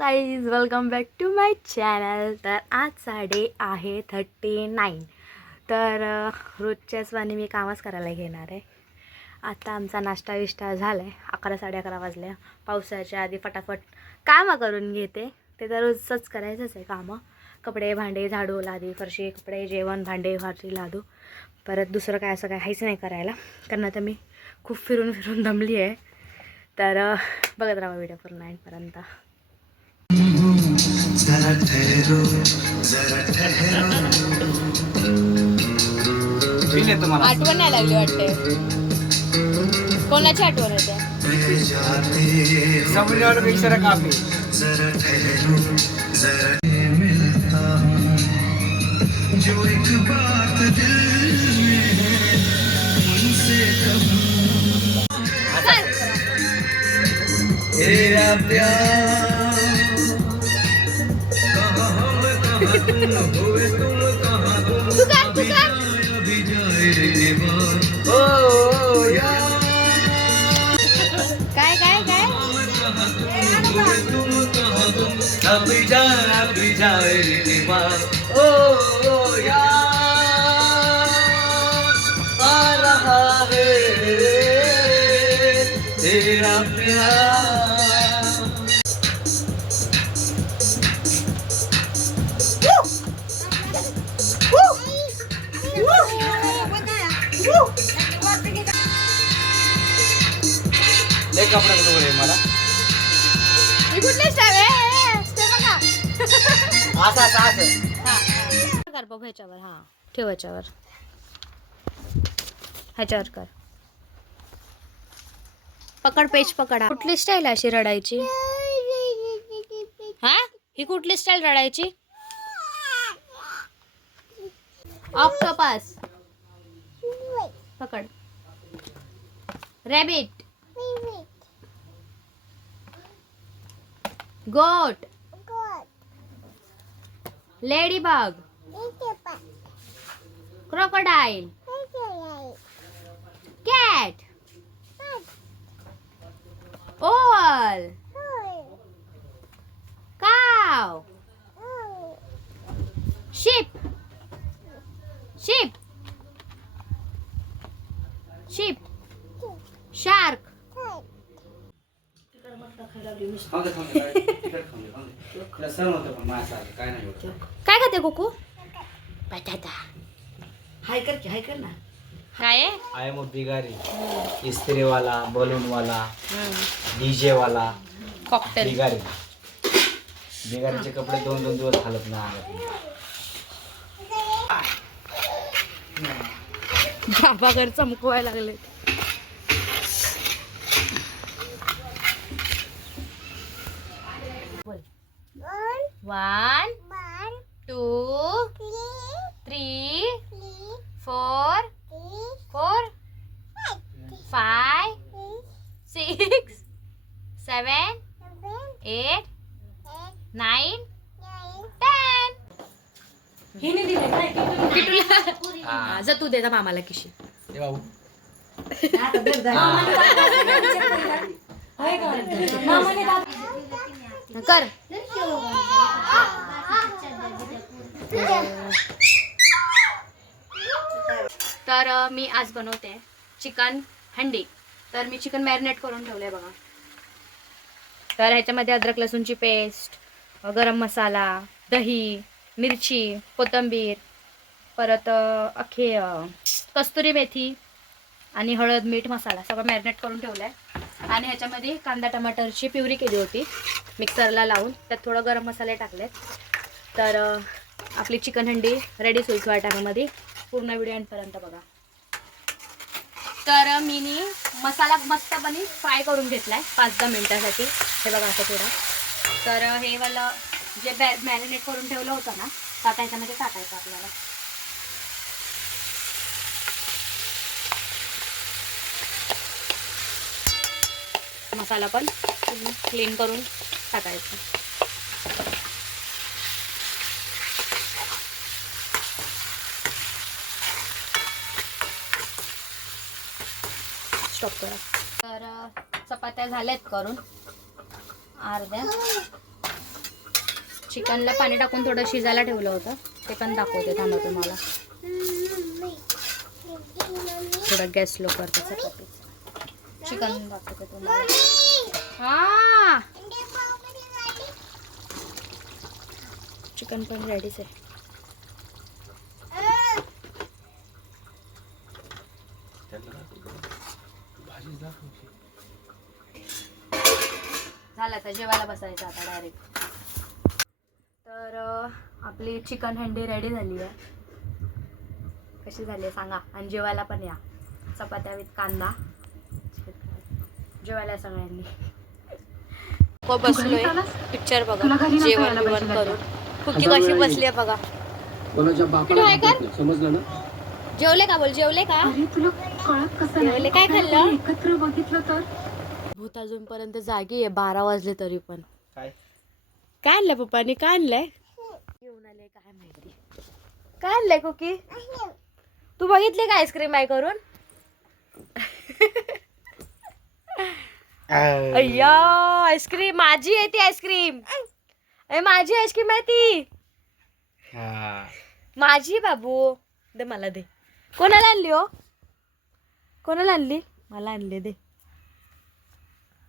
Guys, welcome back to my channel. तर आजचा day आहे 39. तर रोजच्याच वाणी मी कामच करायला घेणार आहे. आता आमचा नाश्ता विष्टा झाला आहे. 11 साडे 11 वाजल्या. पावसाच्या आधी फटाफट कामं करून घेते. ते तर रोजचंच करायचंच आहे कामं. कपडे भांडे झाडू लादी फरशी कपडे जेवण भांडे फारशी लादू. परत दुसरं काय असं काय हायच नाही करायला, कारण आता मी खूप फिरून फिरून दमली आहे. तर बघत राहा व्हिडिओ पूर्ण एंडपर्यंत. जरा ठहरो जरा ठहरो. आठवण नाही लागली वाटते. कोणाची आठवण येते? समुद्रापेक्षा काफी. जरा ठहरो जरा मिलता हूं जो एक बात दिल में है उनसे कहूं तेरा प्यार काय काय काय अभी जाए रे बार. ओ यार आ रहा है तेरा प्यार. कपडा बघा मला कुठले स्टाईल आहे ते बघा. असं असं असं कर बघ ह्याच्यावर. हा ठेव ह्याच्यावर. ह्याच्यावर कर. पकड पेच पकड. कुठली स्टाईल अशी रडायची? हा ही कुठली स्टाईल रडायची? ऑक्टोपस पकड. रॅबिट गोट लेडीबग क्रोकोडाइल कॅट ओल काव sheep shark. काय खाते कुकू? बटाटा. हाय कर ना. काय आहे? आय एम अ बिगारी, इस्त्री वाला, बलून वाला, डीजे वाला, कॉकटेल. बिगारीचे कपडे 2-2 दिवस घालत नाही. बाबा घर चमकवायला लागले. One, 2, 3, 4, 5, 6, 7, 8, 9, 10. किटूला जा तू दे मामाला किशी. कर. तर मी आज बनवते चिकन हंडी. तर मी चिकन मॅरिनेट करून ठेवलंय बघा. तर ह्याच्यामध्ये अद्रक लसूणची पेस्ट, गरम मसाला, दही, मिरची, कोथिंबीर, परत अख्खे कस्तुरी मेथी आणि हळद मीठ मसाला सगळं मॅरिनेट करून ठेवलं आहे. आणि ह्याच्यामध्ये कांदा टमाटरची प्युरी केली होती मिक्सरला लावून. त्यात थोडं गरम मसाले टाकले. तर आपली चिकन हंडी रेडी होईल थोड्या टायमामध्ये. पूर्ण व्हिडिओ एंडपर्यंत बघा. तर मी मसाला मस्तपणे फ्राय करून घेतला आहे 5-10 मिनटासाठी. हे बघा असं थोडं. तर हे वाला जे मॅरिनेट करून ठेवलं होतं ना, तर आता ह्याच्यामध्ये टाकायचं आपल्याला. मसाला पण क्लीन करून टाकायचं. स्टॉप करा. तर चपात्या झाल्यात करून अर्ध्या. चिकनला पाणी टाकून थोडं शिजायला ठेवलं होतं, ते पण दाखवते थांबा तुम्हाला. थोडा गॅस स्लो करते चपातीचा. चिकन दाखवते तुम्हाला. हा चिकन पण रेडीच आहे. झालं आता जेवायला बसायचं आता डायरेक्ट. तर आपली चिकन हंडी रेडी झाली आहे. कशी झाली आहे सांगा, आणि जेवायला पण या. चपात्या विथ कांदा. जेवायला सगळ्यांनी. बसलोय पिक्चर बघा, जेवण बिवण करून. कुकी कशी बसली आहे बघा. समजलं ना. जेवले का बोल, जेवले का? जेवले काय खाल्लं? एकत्र बघितलं तर भूत अजूनपर्यंत जागी आहे, 12 वाजले तरी पण. काय आणलंय पप्पानी, काय आणलंय? घेऊन आले काय माहिती. काय आणलंय कुकी? तू बघितली का आईस्क्रीम आहे करून? अय्या आईस्क्रीम माझी आहे ती आईस्क्रीम. माझी आईस्क्रीम आहे ती. माझी बाबू दे मला दे. कोणाला आणली हो? कोणाला आणली? मला आणली दे.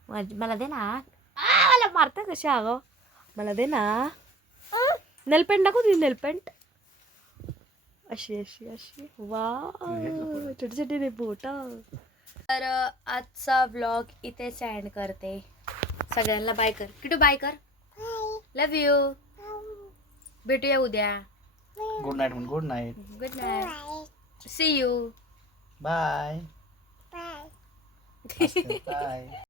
मला दे ना. मला मारता कशी अगं, मला दे ना. नेलपेंट नको ती नेलपेंट. अशी अशी अशी वा छोटी छोटी बोट. तर आजचा व्लॉग इथेच एंड करते. सगळ्यांना बाय कर. किटू बाय कर. Love you. भेटूया उद्या. गुड नाईट म्हण. Good night. Good night. See you. Bye. Bye.